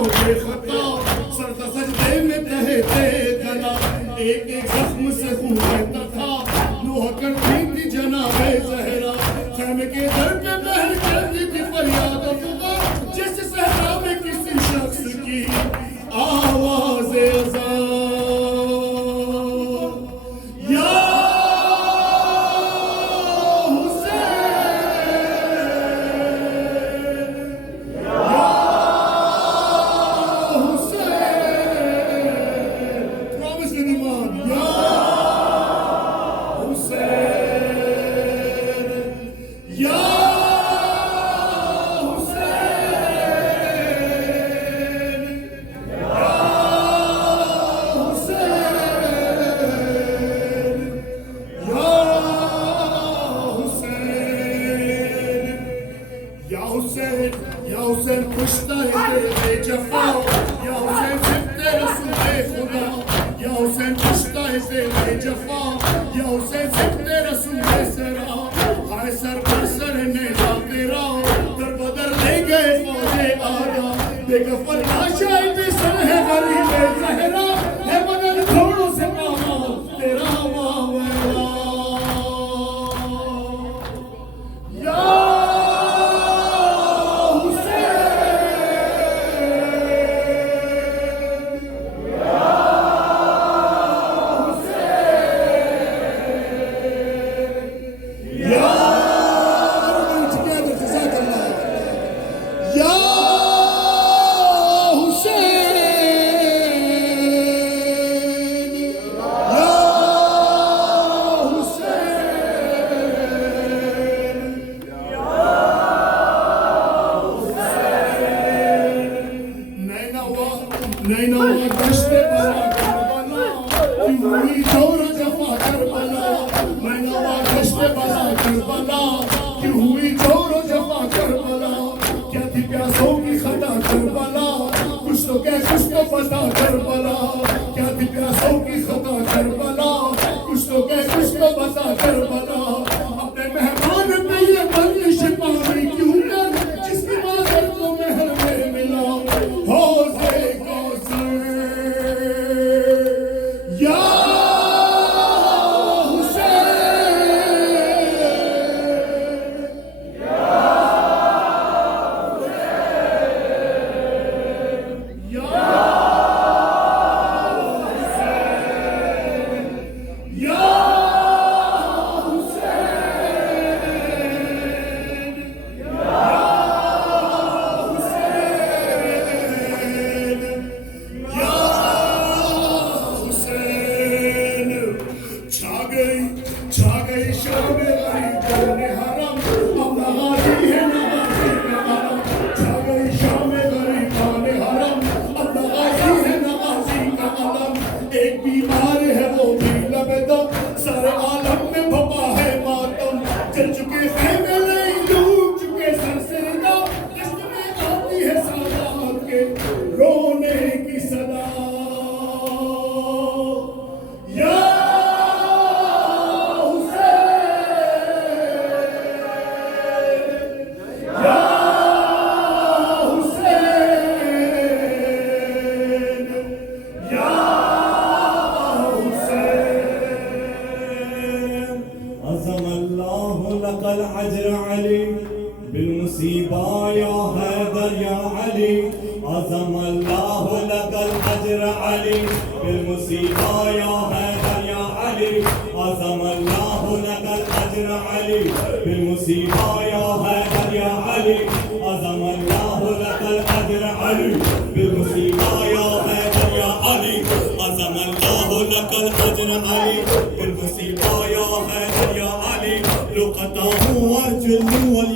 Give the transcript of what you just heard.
हो बेखता, सरता सजदे में कहते गला, एक एक जख्म से खून बहता था, नूह करती थी जनाबे ज़हरा, खैमे के दर पे बहन करती थी फरियाद खुदा, जैसे सहरा में किसी शख्स की आवाज़ अज़ान। या हुसैन खुशता है तेरे जफा, या हुसैन सिफ्ते रसूले खुदा, या हुसैन खुशता है तेरे जफा, या हुसैन सिफ्ते रसूले सरा, हाय सर पर सर नेजा तेरा, दर बदर ले गए फौजे आगा, बेगफर लाशाई भी सर है गरीबे ज़हरा, है बदन घोड़ों से पामा तेरा वावेला। नैनवा दश्ते बला करबला, क्यों हुई जोर जफा करबला, नैनवा दश्ते बला करबला, क्यों हुई जोर जफा करबला, क्या थी प्यासों की खता करबला, कुछ तो क्या कुछ तो पता करबला, क्या थी प्यासों की खता करबला, कुछ तो क्या कुछ तो पता करबला, अपने मेहमान पे ये बंदिश पानी क्यों कर, जिसकी मादर को महल में मिला हौज़े छा गई शाम गरीब ने हरम, अब नवाज़ी है नवाज़ी का आलम, छा गई शाम गरीब ने हरम, अब नवाज़ी है नवाज़ी का आलम, एक बीमार है वो भी लबेदम, सारे आलम में भपा है मातम, चल चुके खैमे नहीं डूब चुके सर से रिदा, कश्त में आती है सादात के रोने की सदा। लकल अजर अली बिलमुसीबा या हैदर या अली, अज़म अल्लाह लकल अजर अली बिलमुसीबा या हैदर या अली, अज़म अल्लाह लकल अजर अली बिलमुसीबा या हैदर या अली, अज़म अल्लाह लकल अजर अली बिलमुसीबा या हैदर या अली, अज़म अल्लाह लकल अजर अली बिलमुसीबा या हैदर या अली, लुक़ताहु अर्जुलु वल